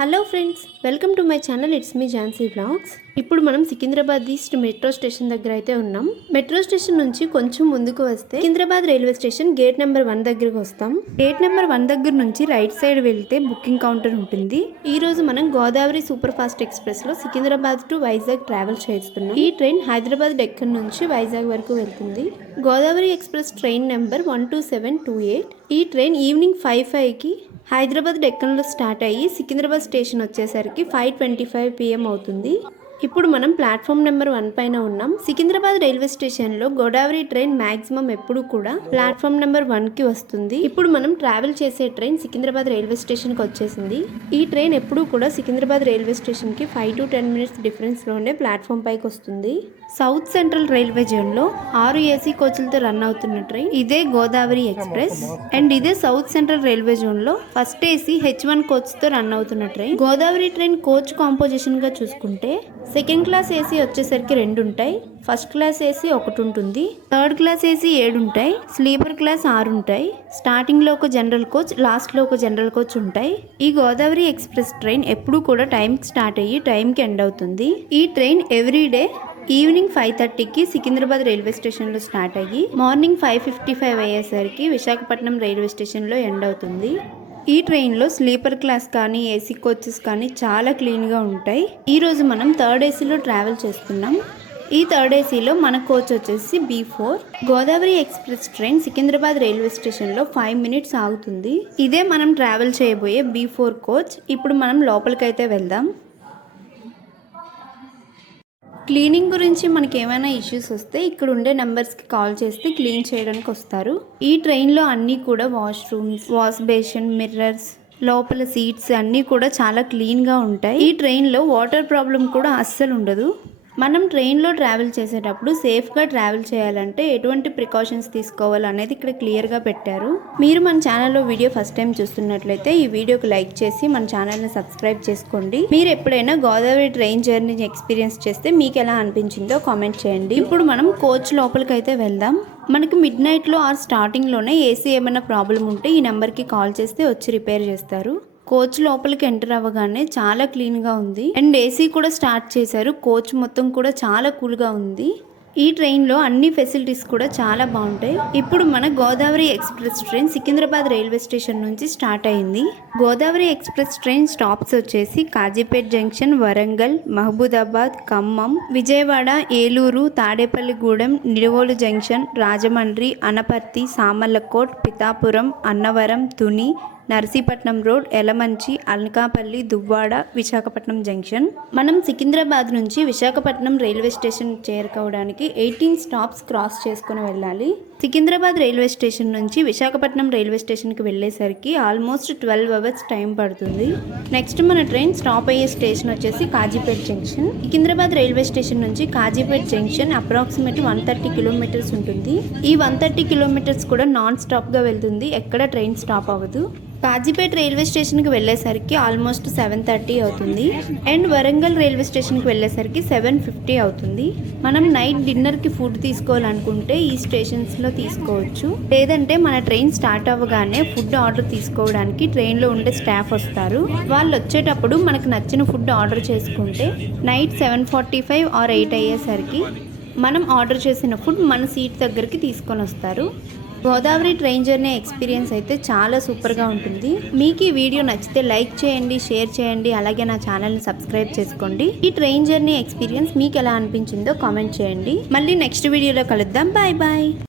Hello friends, welcome to my channel. It's me Jhansi vlogs. ఇప్పుడు మనం Secunderabad east metro station దగ్గర అయితే ఉన్నాం. మెట్రో స్టేషన్ నుంచి కొంచెం ముందుకు వస్తే Secunderabad railway station gate number 1 దగ్గరకు వస్తాం. గేట్ నెంబర్ 1 దగ్గర నుంచి రైట్ సైడ్ వెళ్తే బుకింగ్ కౌంటర్ ఉంటుంది. ఈ రోజు మనం గోదావరి సూపర్ ఫాస్ట్ ఎక్స్ప్రెస్ లో సికింద్రాబాద్ టు వైజాగ్ ట్రావెల్ చేస్తున్నాం. ఈ ట్రైన్ హైదరాబాద్ డెక్కన్ నుంచి వైజాగ్ వరకు వెళ్తుంది. Godavari express train number 12728. ఈ ట్రైన్ ఈవినింగ్ 5:05కి హైదరాబాద్ డెక్కన్లో స్టార్ట్ అయ్యి సికింద్రాబాద్ స్టేషన్ వచ్చేసరికి 5:25 PM అవుతుంది. ఇప్పుడు మనం ప్లాట్ఫామ్ నెంబర్ 1 పైన ఉన్నాం. సికింద్రాబాద్ రైల్వే స్టేషన్ లో గోదావరి ట్రైన్ మాక్సిమం ఎప్పుడు కూడా ప్లాట్ఫామ్ నెంబర్ 1కి వస్తుంది. ఇప్పుడు మనం ట్రావెల్ చేసే ట్రైన్ సికింద్రాబాద్ రైల్వే స్టేషన్ కి వచ్చేసింది. ఈ ట్రైన్ ఎప్పుడు కూడా సికింద్రాబాద్ రైల్వే స్టేషన్ కి 5 to 10 minutes డిఫరెన్స్ లోనే ప్లాట్ఫామ్ పైకి వస్తుంది. సౌత్ సెంట్రల్ రైల్వే జోన్ లో 6 AC కోచ్లతో రన్ అవుతున్న ట్రైన్ ఇదే గోదావరి ఎక్స్ప్రెస్. అండ్ ఇదే సౌత్ సెంట్రల్ రైల్వే జోన్ లో ఫస్ట్ AC H1 కోచ్ తో రన్ అవుతున్న train. Godavari train coach composition గా చూసుకుంటే సెకండ్ క్లాస్ ఏసీ వచ్చేసరికి 2 ఉంటాయి, ఫస్ట్ క్లాస్ ఏసీ 1 ఉంటుంది, థర్డ్ క్లాస్ ఏసీ 7 ఉంటాయి, స్లీపర్ క్లాస్ 6 ఉంటాయి, స్టార్టింగ్ లో ఒక జనరల్ కోచ్, లాస్ట్ లో ఒక జనరల్ కోచ్ ఉంటాయి. ఈ గోదావరి ఎక్స్ప్రెస్ ట్రైన్ ఎప్పుడు కూడా టైంకి స్టార్ట్ అయ్యి టైంకి ఎండ్ అవుతుంది. ఈ ట్రైన్ ఎవ్రీడే ఈవినింగ్ 5:30కి సికింద్రాబాద్ రైల్వే స్టేషన్ లో స్టార్ట్ అయ్యి మార్నింగ్ 5:55 అయ్యేసరికి విశాఖపట్నం రైల్వే స్టేషన్ లో ఎండ్ అవుతుంది. ఈ ట్రైన్లో స్లీపర్ క్లాస్ కానీ ఏసీ కోచెస్ కానీ చాలా క్లీన్గా ఉంటాయి. ఈరోజు మనం థర్డ్ ఏసీలో ట్రావెల్ చేస్తున్నాం. ఈ థర్డ్ ఏసీలో మన కోచ్ వచ్చేసి B4. Godavari express train Secunderabad railway స్టేషన్లో 5 minutes ఆగుతుంది. ఇదే మనం ట్రావెల్ చేయబోయే B4 కోచ్. ఇప్పుడు మనం లోపలికైతే వెళ్దాం. క్లీనింగ్ గురించి మనకి ఏమైనా ఇష్యూస్ వస్తే ఇక్కడ ఉండే నెంబర్స్కి కాల్ చేస్తే క్లీన్ చేయడానికి వస్తారు. ఈ ట్రైన్లో అన్నీ కూడా వాష్రూమ్స్, వాష్ బేసిన్, మిర్రర్స్, లోపల సీట్స్ అన్నీ కూడా చాలా క్లీన్గా ఉంటాయి. ఈ ట్రైన్లో వాటర్ ప్రాబ్లం కూడా అస్సలు ఉండదు. మనం ట్రైన్లో ట్రావెల్ చేసేటప్పుడు సేఫ్గా ట్రావెల్ చేయాలంటే ఎటువంటి ప్రికాషన్స్ తీసుకోవాలనేది ఇక్కడ క్లియర్గా పెట్టారు. మీరు మన ఛానల్లో వీడియో ఫస్ట్ టైం చూస్తున్నట్లయితే ఈ వీడియోకి లైక్ చేసి మన ఛానల్ని సబ్స్క్రైబ్ చేసుకోండి. మీరు ఎప్పుడైనా గోదావరి ట్రైన్ జర్నీ ఎక్స్పీరియన్స్ చేస్తే మీకు ఎలా అనిపించిందో కామెంట్ చేయండి. ఇప్పుడు మనం కోచ్ లోపలికి అయితే వెళ్దాం. మనకి మిడ్ నైట్లో ఆర్ స్టార్టింగ్లోనే ఏసీ ఏమైనా ప్రాబ్లం ఉంటే ఈ నెంబర్కి కాల్ చేస్తే వచ్చి రిపేర్ చేస్తారు. కోచ్ లోపలికి ఎంటర్ అవ్వగానే చాలా క్లీన్గా ఉంది. అండ్ ఏసీ కూడా స్టార్ట్ చేశారు. కోచ్ మొత్తం కూడా చాలా కూల్గా ఉంది. ఈ ట్రైన్లో అన్ని ఫెసిలిటీస్ కూడా చాలా బాగుంటాయి. ఇప్పుడు మన Godavari express train Secunderabad railway station నుంచి స్టార్ట్ అయింది. గోదావరి ఎక్స్ప్రెస్ ట్రైన్ స్టాప్స్ వచ్చేసి Kazipet junction, Warangal, Mahabubabad, Khammam, Vijayawada, Eluru, Tadepalligudem, Nidavolu junction, Rajahmundry, Anaparthi, Samarlakot, Pithapuram, Annavaram, Tuni, Narsipatnam road, Elamanchi, Anakapalli, Duvvada, Visakhapatnam junction. మనం సికింద్రాబాద్ నుంచి విశాఖపట్నం రైల్వే స్టేషన్ చేరుకోవడానికి 18 స్టాప్స్ క్రాస్ చేసుకుని వెళ్ళాలి. సికింద్రాబాద్ రైల్వే స్టేషన్ నుంచి విశాఖపట్నం రైల్వే స్టేషన్కి వెళ్ళేసరికి ఆల్మోస్ట్ 12 hours టైం పడుతుంది. నెక్స్ట్ మన ట్రైన్ స్టాప్ అయ్యే స్టేషన్ వచ్చేసి Kazipet junction. Secunderabad railway station నుంచి కాజీపేట్ జంక్షన్ అప్రాక్సిమేట్ 130 kilometers ఉంటుంది. ఈ 130 kilometers కూడా నాన్ స్టాప్గా వెళ్తుంది, ఎక్కడ ట్రైన్ స్టాప్ అవ్వదు. కాజీపేట్ రైల్వే స్టేషన్కి వెళ్ళేసరికి ఆల్మోస్ట్ 7:30 అవుతుంది. అండ్ వరంగల్ రైల్వే స్టేషన్కి వెళ్ళేసరికి 7:50 అవుతుంది. మనం నైట్ డిన్నర్కి ఫుడ్ తీసుకోవాలనుకుంటే ఈ స్టేషన్స్లో తీసుకోవచ్చు. లేదంటే మన ట్రైన్ స్టార్ట్ అవ్వగానే ఫుడ్ ఆర్డర్ తీసుకోవడానికి ట్రైన్లో ఉండే స్టాఫ్ వస్తారు. వాళ్ళు వచ్చేటప్పుడు మనకు నచ్చిన ఫుడ్ ఆర్డర్ చేసుకుంటే నైట్ 7:45 or 8 అయ్యేసరికి మనం ఆర్డర్ చేసిన ఫుడ్ మన సీట్ దగ్గరికి తీసుకొని వస్తారు. గోదావరి ట్రైన్ జర్నీ ఎక్స్పీరియన్స్ అయితే చాలా సూపర్గా ఉంటుంది. మీకు ఈ వీడియో నచ్చితే లైక్ చేయండి, షేర్ చేయండి, అలాగే నా ఛానల్ని సబ్స్క్రైబ్ చేసుకోండి. ఈ ట్రైన్ జర్నీ ఎక్స్పీరియన్స్ మీకు ఎలా అనిపించిందో కామెంట్ చేయండి. మళ్ళీ నెక్స్ట్ వీడియోలో కలుద్దాం. Bye bye.